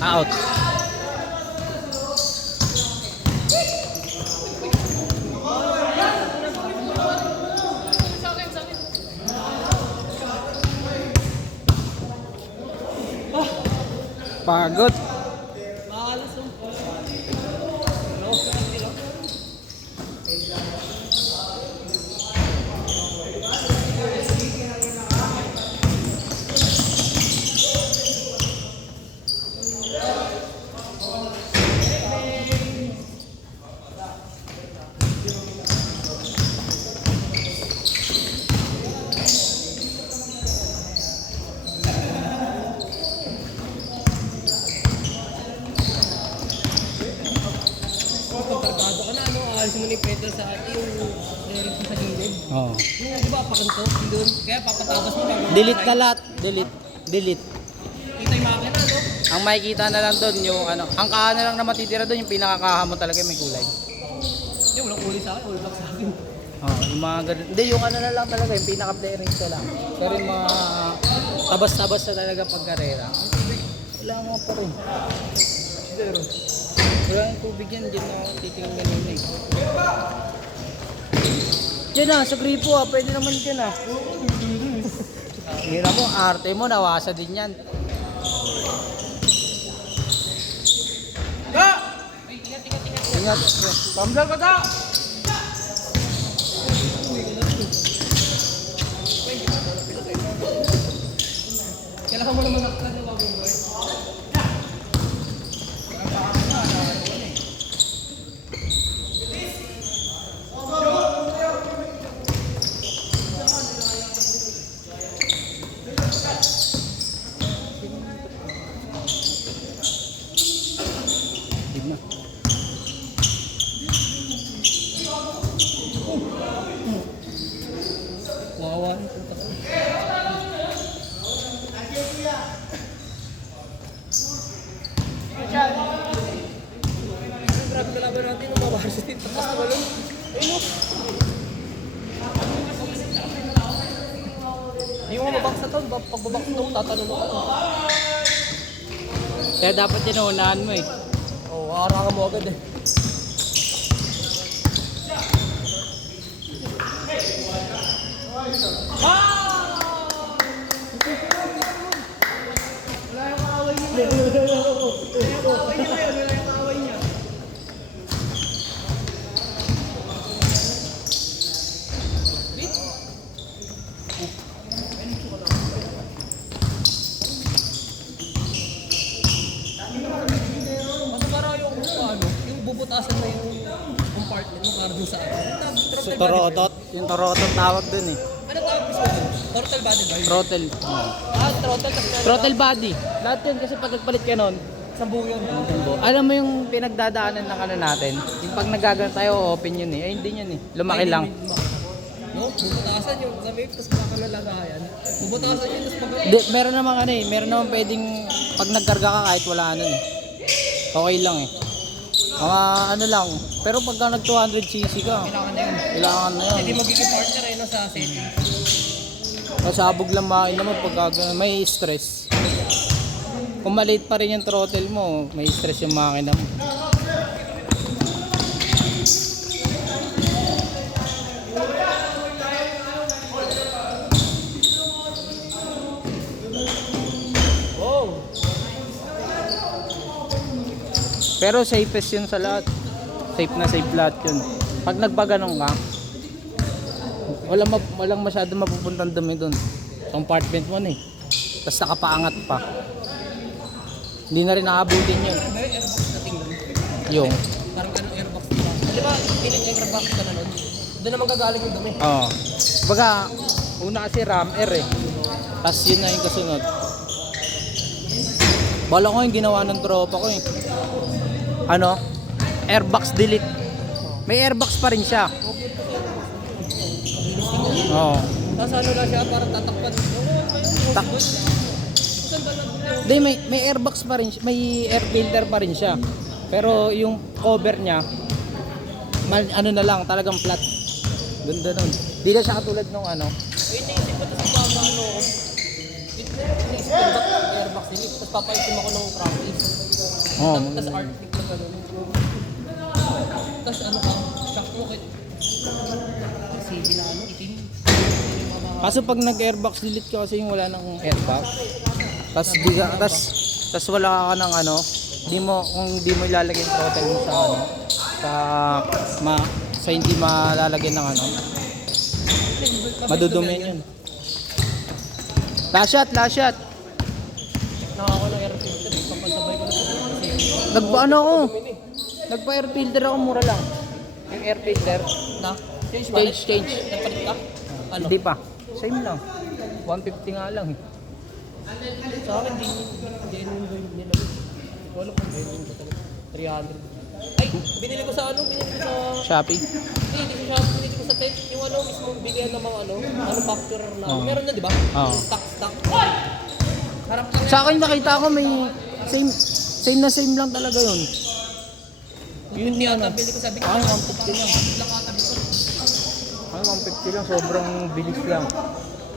Out. Pagod. Kargado ka na, ano? Alisin mo na yung pedal sa yung direct mo sa gilid. Oh. Yung, di ba, pakanto? Doon. Kaya papatabas mo bago. Delete na lahat. Delete. Delete. Kita yung makina, no? Ang makikita na lang doon yung ano, ang kaha na lang na matitira doon yung pinakakaha mo talaga may kulay. Yung walang uli sa akin, walang black sa akin. Oh, yung mga ganun. Hindi, yung ano na lang talaga, yung pinaka-bearings na lang. Pero yung mga tabas-tabas na talaga pagkarera. Wala nga pa rin. Zero. Wala yung tubig yan, dyan na titingin ganun eh. Dyan na, sa gripo ah, pwede naman dyan ah. Mira mo, arte mo, nawasa din yan. Ingat. Pambal ka ta! Kailangan mo naman nakakad na wag mo eh. Tignan. Wawa yung puta ko. Grabe kalaban natin nung mabasit. Tapos na balon. Ayun o. Hindi mo mabaksa to. Pagbabaksa to, tatanong ako. Kaya dapat inuunahan mo eh. Oo, harangan mo agad eh. Kasi para yung bubutasan na yung compartment ng cardio sa akin. So, torotot. Yung torotot tawag dun eh. Ano tawag mo sa throttle body ba yun? Throttle. Throttle tapos Throttle body. Lahat yun kasi pag nagpalit ka nun, isang buo yun. alam mo yung pinagdadaanan ng ano natin, yung pag nagagano tayo, open yun eh. Ay, hindi yun eh. Lumaki lang. No? Bubutasan yung sa vape, tapos makakalagayan. Bubutasan yun, tapos pag... Di, meron naman ano eh, meron naman pwedeng pag nagkarga ka kahit wala ano eh. Okay lang eh. Mga ano lang, pero pagka nag 200cc ka, Kailangan na yun. kailangan na Hindi yan. magiging partner eh, no, sa setting. Kasabog lang makina mo pagka ganun, may stress. Kung maliit pa rin yung throttle mo, may stress yung makina mo. Wow! Pero safest yun sa lahat. Safe na safe lahat yun. Pag nagpaganong ka, walang masyadong mapupuntang dumi dun. Sa compartment mo na eh. Tapos nakapaangat pa. Hindi na rin naabutin yun. Ano ba yung airbox na tingnan? Yung. Parang ano airbox diba? Di ba, piling airbox ka na nun? Doon naman gagaling yung dumi. Oo. Baga, una kasi ram air eh. Tapos yun na yung kasunod. Bala ko yung ginawa ng tropa ko eh. Ano? Airbox delete. May airbox pa rin siya. Oo. Tapos ano lang siya, parang tatakpan. Tak. Hindi, may airbox pa rin siya. May air filter pa rin siya. Pero yung cover niya, ano na lang, talagang flat. Ganda nun. Di na siya katulad nung ano. Ay, iniisip ko tapos paano ako. Iniisip ko ba airbox delete? Tapos papaitim ako ng crankcase. Oo, Tapos arctic na gano'n. Tapos ano ka, shock rocket. CD na ano, itim. Kaso pag nag-airbox delete ka kasi yung wala nang airbox. Tas wala ka ng ano, kung di mo ilalagay yung throttle mo sa ano, sa hindi malalagyan ng ano, madudumihan yun. Last shot. Nakako ng air filter, papasabay ko na sa Nagpa air filter ako, mura lang. Yung air filter, na. Change. change. Nagpalit ka? Ano? Hindi pa. Same lang. 150 nga lang. Sa akin, genuine ba yung nila? Wala kung genuine ba talaga. 300. Ay, binili ko sa Shopee. hindi ko sa Shopee, binili ko sa Tet. Yung ano, mismo bigyan ng mga manufacturer na. Oo. Meron na, di ba? Oo. Stock. Harap ka Sa akin nakita ko may same lang talaga yun. yun niya, nabili ko sabi ko. Ay, 150 lang. Lang katabi ko. Ay, 150 lang. Sobrang bilis lang.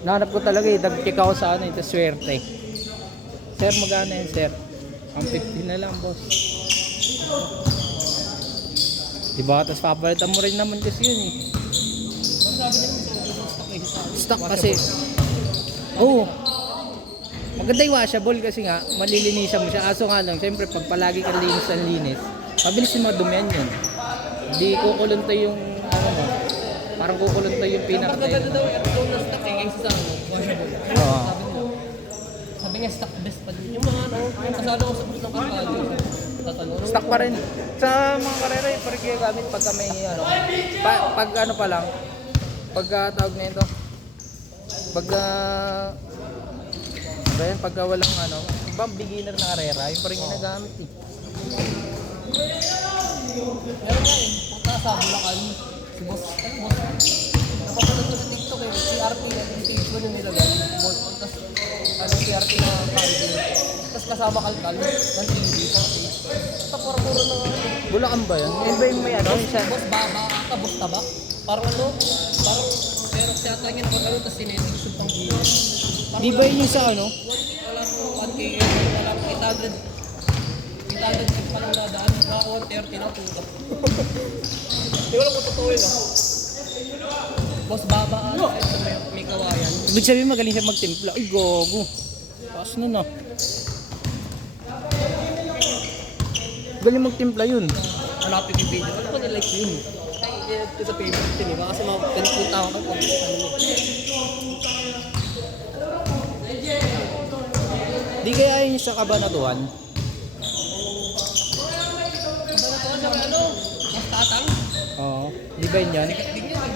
Nahanap ko talaga Nag-check ako sa ano, ito swerte. Sir, magkano yun, sir? 150 na lang, boss. Diba? Tapos papalitan mo rin naman kasi yun eh. Ang sabi niya, stock eh. Stock kasi. Oo. Maganda yung washable kasi nga, malilinisan mo siya. Aso nga lang, siyempre pag palagi kang linis, mabilis yung madumihan yun. Hindi kukulunta yung, ano mo, parang kukulunta yung Pagkaganda pinaka-tayo. daw yung aircon na stock eh, kaysa sa ano, washable. Oo. Sabi niya, stock best pa din. Yung mga ano, kasalo ko sa bus ng kakalo. Tatanong. Stock pa rin. Sa mga karera, yung parang ginagamit pagka may, ano, pag ano pa lang, pagka tawag na ito, pagka walang ano, ibang beginner na karera, yung parang ginagamit eh. Meron nga eh, punta sa Bulacan, si boss, napapanood ko sa TikTok eh, si RP na yung page ko yung nilagay, tapos ano si RP na cardio, tapos kasama kalkal, ng TV, tapos parang puro na Bulacan ba yan? Yan ba yung may ano? boss baba, boss tabak, parang ano, parang pero siya tayo niya nakagano, tapos sinetig sa pang Di ba yun yung sa ano? wala mo 1K, wala mo 800 pa lang nadaan, mga 130 na puta. Di wala ko totoo yun ah. Boss baba may kawayan. Ibig sabihin magaling siya magtimpla. Ay, gogo. Taas na na. Galing magtimpla yun. Hanapin yung video. Ano ko nilike yun? Ito sa favorite yun eh. Baka kasi mga pinagpunta ako kag ano Di kaya yun sa Kabanatuan? ano? Mas tatang? Oo. Di ba yun yan? Tignan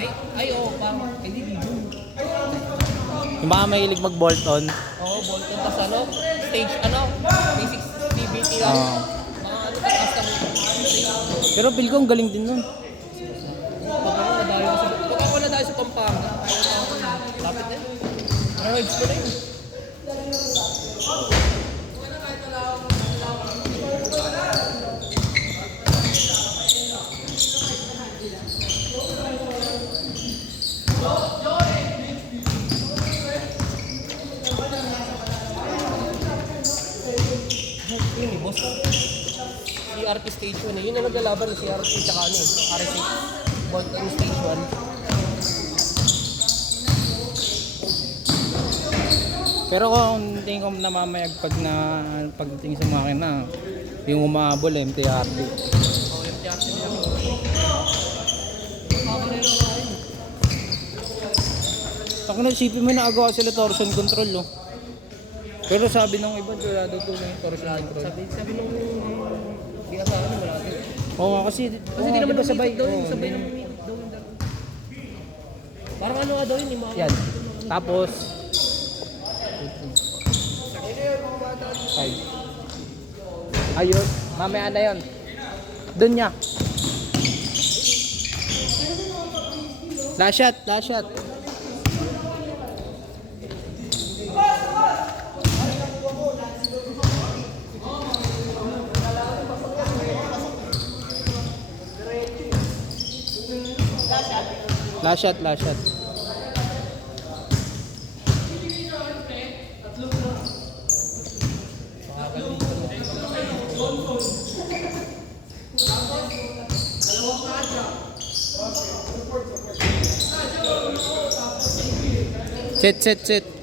eh. Ay oo, parang hindi yun. Yung mga mahilig mag-bolt-on. Oo, Bolton. Tapos ano? Stage ano? Basic CBT lang. Oo. Mga ano, tapos custom. Pero feel ko ang galing din nun. Pag ako nadayo sa Pampanga, lapit na yun. Rides ko na yun. Yun eh, boss. CRT Stage 1 eh. Yun ang naglalaban ng CRT tsaka ano eh. RC. Bolton Stage 1. Pero kung hindi ko namamayag pagdating sa makina, yung umahabol MTRT. Oh, yung CRT nila. Ako na isipin mo na agawa sila torsion control, oh. Pero sabi ng iba, wala daw tulong yung torsion control. Sabi nung di asahan wala din. Oo nga, kasi Kasi di naman diba sabay. daw yun. Oo, Sabay hindi naman naman. daw yun. Parang ano nga daw yun. Yan. Tapos, 5. Ayun, mamaya na yun. Doon niya. Last shot, last shot. Last shot, last shot. Sit.